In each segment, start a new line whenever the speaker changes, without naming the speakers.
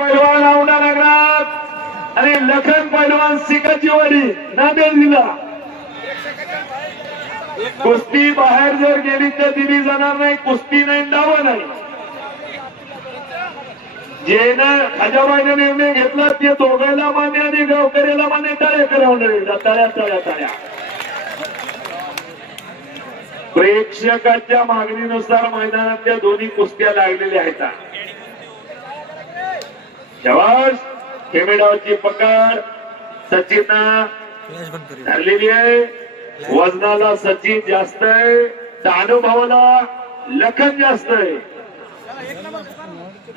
पैलवान आवडा लागणार आणि लखन पैलवान सिकाची वाडी नांदेड जिल्हा. कुस्ती बाहेर जर गेली तर दिली जाणार नाही कुस्ती नाही दावा नाही. जेनं खाजाबाईने निर्णय घेतला ते दोघांना मान्य आणि गावकऱ्याला मान्य टाळ्या करावणार टाळ्या टाळ्या टाळ्या. प्रेक्षकाच्या मागणीनुसार मैदानातल्या दोन्ही कुस्त्या लागलेल्या आहेत. शबाश खेमेडावची पकड सचिन धरलेली आहे. वजनाला सचिन जास्त आहे. तर अनुभवाला लखन जास्त आहे.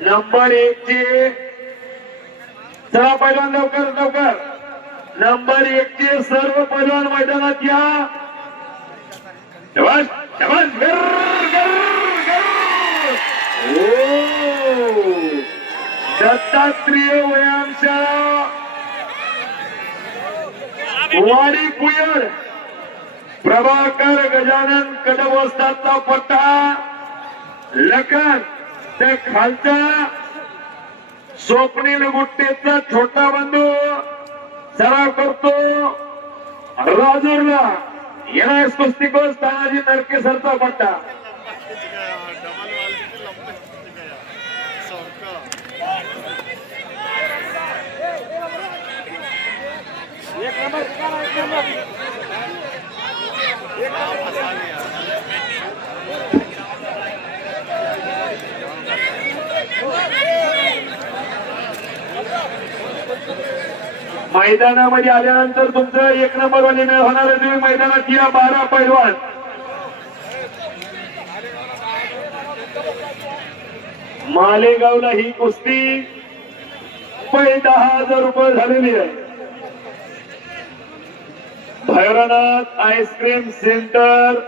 नंबर एक चे चला पैलवान लवकर लवकर. नंबर एक चे सर्व पैलवान मैदानात या शबाश शबाश गर्र, गर्र, गर्र. ओ! दत्तात्रेय व्यायामशाळा वाडी कुयड प्रभाकर गजानन कदमोस्तादचा पट्टा लखन ते खालचा स्वप्नील गुट्टेचा छोटा बंधू सराव करतो. राजूरला येणार कुस्तीकोस तानाजी नरकेसरचा पट्टा. मैदानामध्ये आल्यानंतर तुमचं एक नंबर वाले मेळ होणार आहे तुम्ही मैदानात या बारा पैलवान. मालेगावला ही कुस्ती. पै दहा हजार रुपये झालेली आहे. Bhairavnath ice cream centre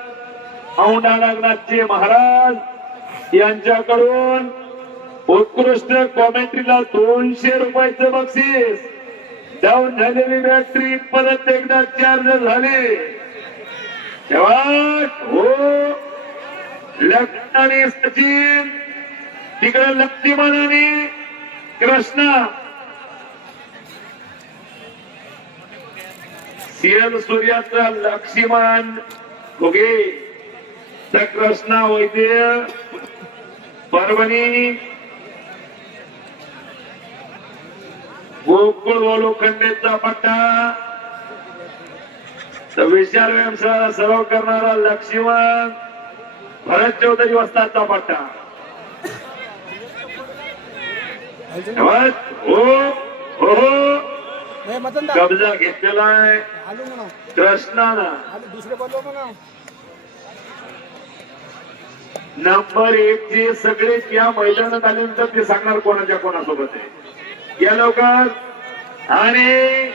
Aundha नागनाथचे महाराज यांच्याकडून उत्कृष्ट कॉमेंट्रीला दोनशे रुपयाचं बक्षीस जाऊन झालेली बॅटरी परत एकदा चार्ज झाली. तेव्हा हो लक्ष्मण सचिन तिकडे लक्ष्मण कृष्णा सीएल सूर्याचा लक्ष्मण. तर कृष्णा वैद्य. परभणी. गोकुळ लोखंडेचा पट्टा. तर विशाल व्यायामशाळा सराव करणारा लक्ष्मण. भरत चौधरी वस्तादचा पट्टा. हो हो हो. कब्जा घेतलेला आहे
आलो आलो म्हणा.
नंबर एक चे सगळे या मैदानात आल्यानंतर ते सांगणार कोणाच्या कोणासोबत आहे. या लवकर. आणि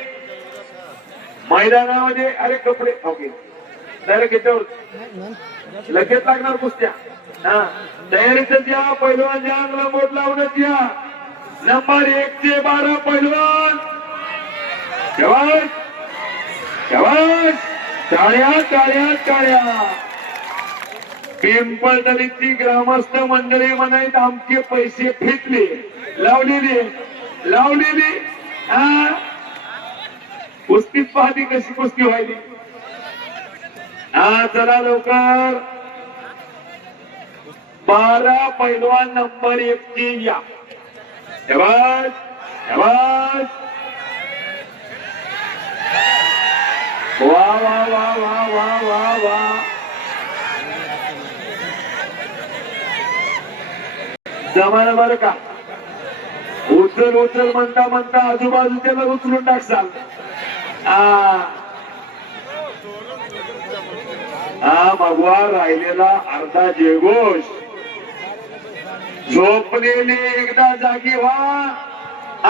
मैदानामध्ये अरे कपडे ओके. डायरेक्ट याच्यावर. लगेच लागणार कुस्त्या. हा. तयारीच या पैलवान ज्या अंगला बोट लावूनच या नंबर एक चे बारा पैलवान. शबाश शबाश टाळ्या टाळ्या टाळ्या! पिंपळदरीची ग्रामस्थ मंडळी म्हणायत आमचे पैसे फेकले. लावलेले लावलेले? हा? कुस्तीत पाहती कशी कुस्ती व्हायली? हा चला लवकर. बारा पैलवान नंबर एक ची या. शबाश शबाश वा वा वा वा वा वा वा. जमाना बर का? उचल उचल म्हणता म्हणता आजूबाजूच्या उचलून टाकसाल हा भगवा राहिलेला अर्धा जेगोष झोपलेली एकदा जागी व्हा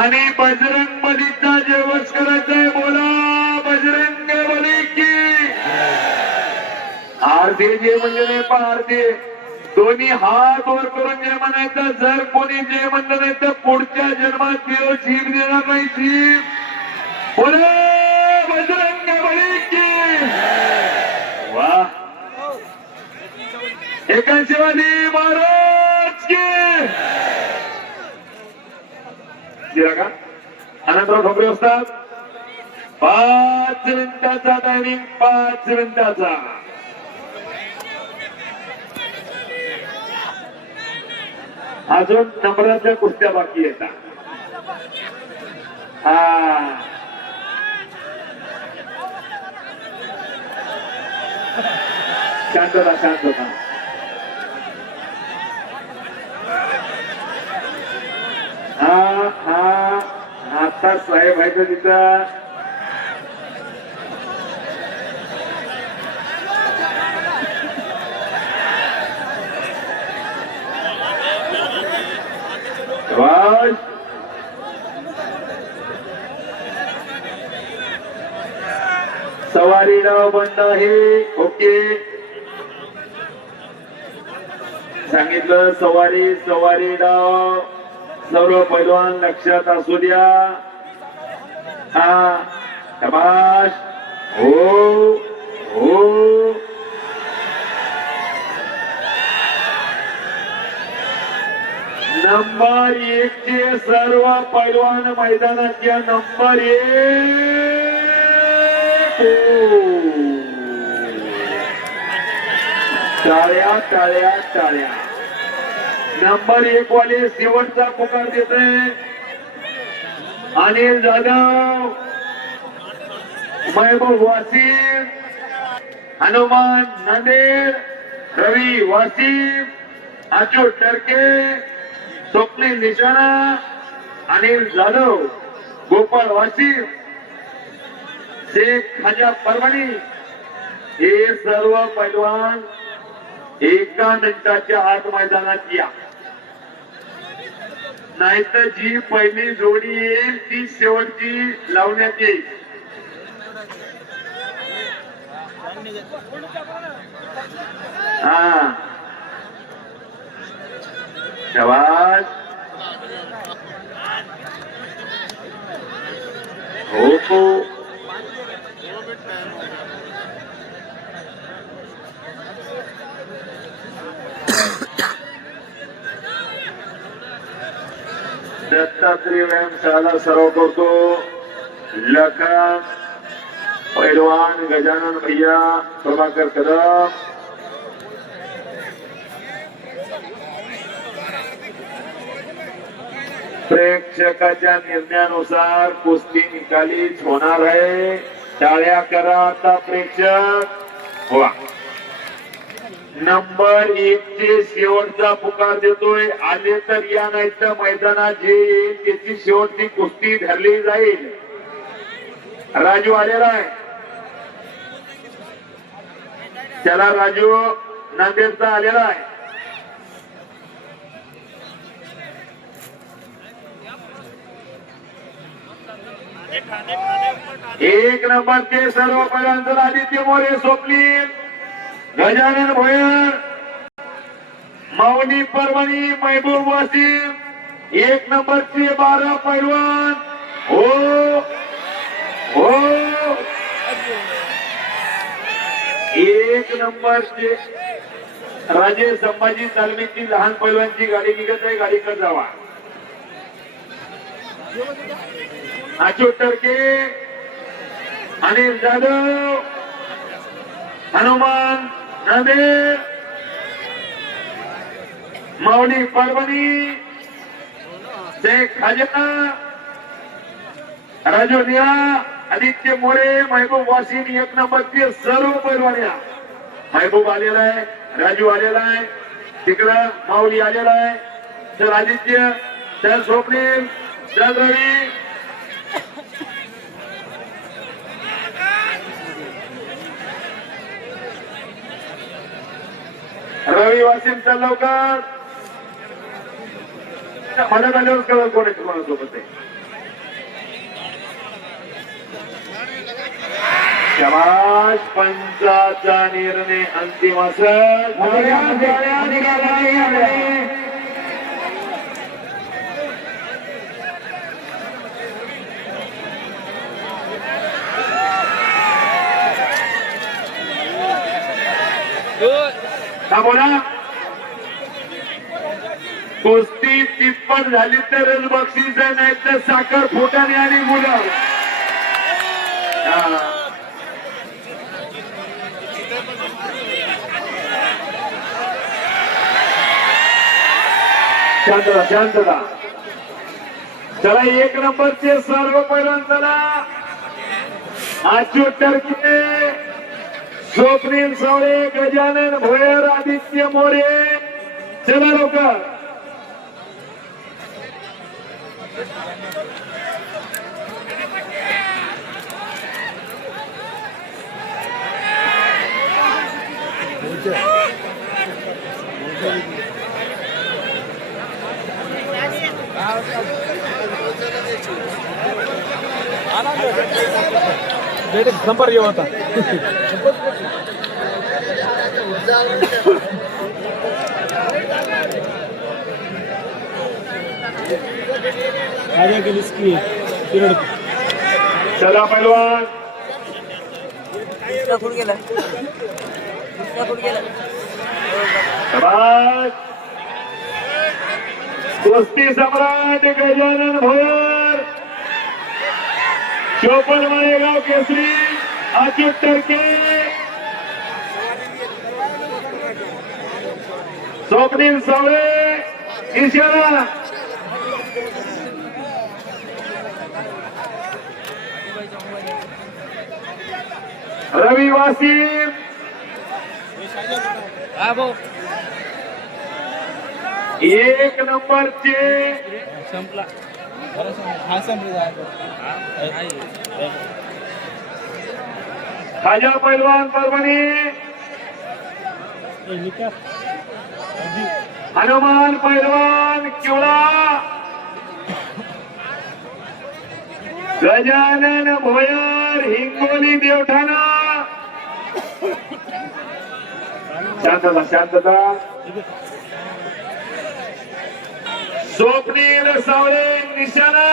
आणि बजरंग बलीचा जेवस आरती जे म्हणजे नाही पण आरती दोन्ही हात वर करून जे म्हणायचं जर कोणी जे म्हणलं नाही तर पुढच्या जन्मात देव जीव देणार नाही जीव बोला बजरंग बळी की वा एकांशवादी महाराज की का? अनंतराव ठोकरे असतात. पाच मिनिटाचा टायमिंग पाच मिनिटाचा. अजून नंबराच्या कुस्त्या बाकी येतात. हा. शांत होता हा हा. आता साहेब आहे तो तिथं. शाबाश. सवारी डाव बंद आहे. ओके. सांगितलं सवारी सवारी डाव सर्व पैलवान लक्षात असू द्या. हा शबाश हो हो. नंबर एक चे सर्व पैलवान मैदानाच्या नंबर एक. टाळ्या टाळ्या टाळ्या. नंबर एक वाले शेवटचा पुकार देते अनिल जाधव. महबूब वासिम. हनुमान नांदेड. रवी वासिम. अच्युत टर्के. स्वप्नील निशाणा अनिल जाधव गोपाळ वाशिम शेख खाजा परभणी हे सर्व पैलवान एका मिनिटाच्या आत मैदानात या. नाहीतर जी पहिली जोडी येईल ती शेवटची लावण्यात येईल. हा. शबाश होको हो. दत्तात्रय व्यायामशाळा सराव करतो. लखन पैलवान गजानन भैया प्रभाकर कदम. प्रेक्षकाच्या निर्णयानुसार कुस्ती निकालीच होणार आहे. टाळ्या करा आता प्रेक्षक. वा नंबर एक चे शेवटचा पुकार देतोय. आले तर या नाही तर मैदानात जे येईल त्याची शेवटची कुस्ती धरली जाईल. राजू आलेला आहे. त्याला राजू नांदेडचा आलेला आहे. एक नंबरचे सर्व पदांतर आदित्य मोरे सोपली गजानन भोयर माऊली परभणी महबूब वासिम एक नंबरचे बारा पैलवान हो हो। एक नंबरचे राजे संभाजी तालमीची लहान पैलवानची गाडी निघत आहे गाडीकडे जावा. अच्युत टर्के अनिल जाधव हनुमान नांदेड माऊली परभणी शेख खाजा राजू निळा आदित्य मोरे महबूब वासिम एक नंबर नंबरचे सर्व पैलवान्या महबूब आलेला आहे राजू आलेला आहे तिकडं माऊली आलेला आहे. तर आदित्य तर स्वप्नील तर रवी वासिम चल लवकर मला आल्यावर कळलं कोण आहे. तुम्हाला सोबत आहे शबाश पंचाचा निर्णय अंतिम असेल. बोला? कुस्ती तिप्पट झाली तरच बक्षीस नाही तर साखर फुटाने आणि मुलं शांतता शांतता चला एक नंबरचे सर्व पैलवान चला. अच्युत टर्के स्वप्नील सावळे गजानन भोयर आदित्य मोरे. चला लवकर
नंबर येऊ आता आगे गेलीस की तिरड
चला पैलवान
दुसरा गेला गेला?
शाबास. कुस्ती सम्राट गजानन भोयर. चोपन माळेगाव केसरी अच्युत टर्के. स्वप्नील सावळे इशारा रवी वासिम एक नंबरचे.
संपला.
हा
खाजा पैलवान परभणी. हनुमान पैलवान किवळा गजानन भोयर हिंगोली देवठाणा. शांतता शांतता. स्वप्नील सावळे. निशाणा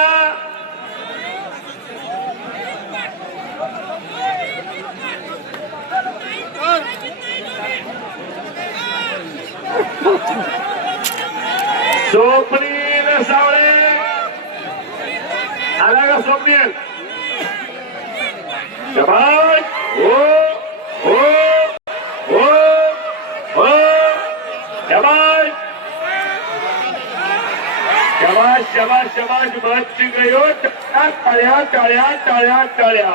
स्वप्नील सावळे आला का स्वप्नील शाबास. हो हो हो हो शाबास शाबास शाबास शाबास मस्त गयो टाळ्या टाळ्या टाळ्या टाळ्या.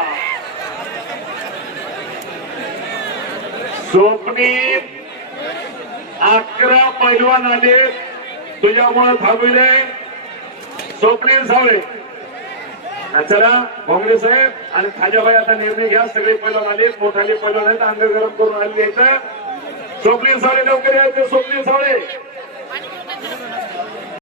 स्वप्नी अकरा पैलवान आले तुझ्यामुळे थांबविले स्वप्नील सावळे चला भोंगरे साहेब आणि खाजाबाई आता निर्णय घ्या. सगळे पैलवान आले मोठाले पैलवान आहेत अंग गरम करून आले इथं. स्वप्नील सावळे लवकर यायचे स्वप्नील सावळे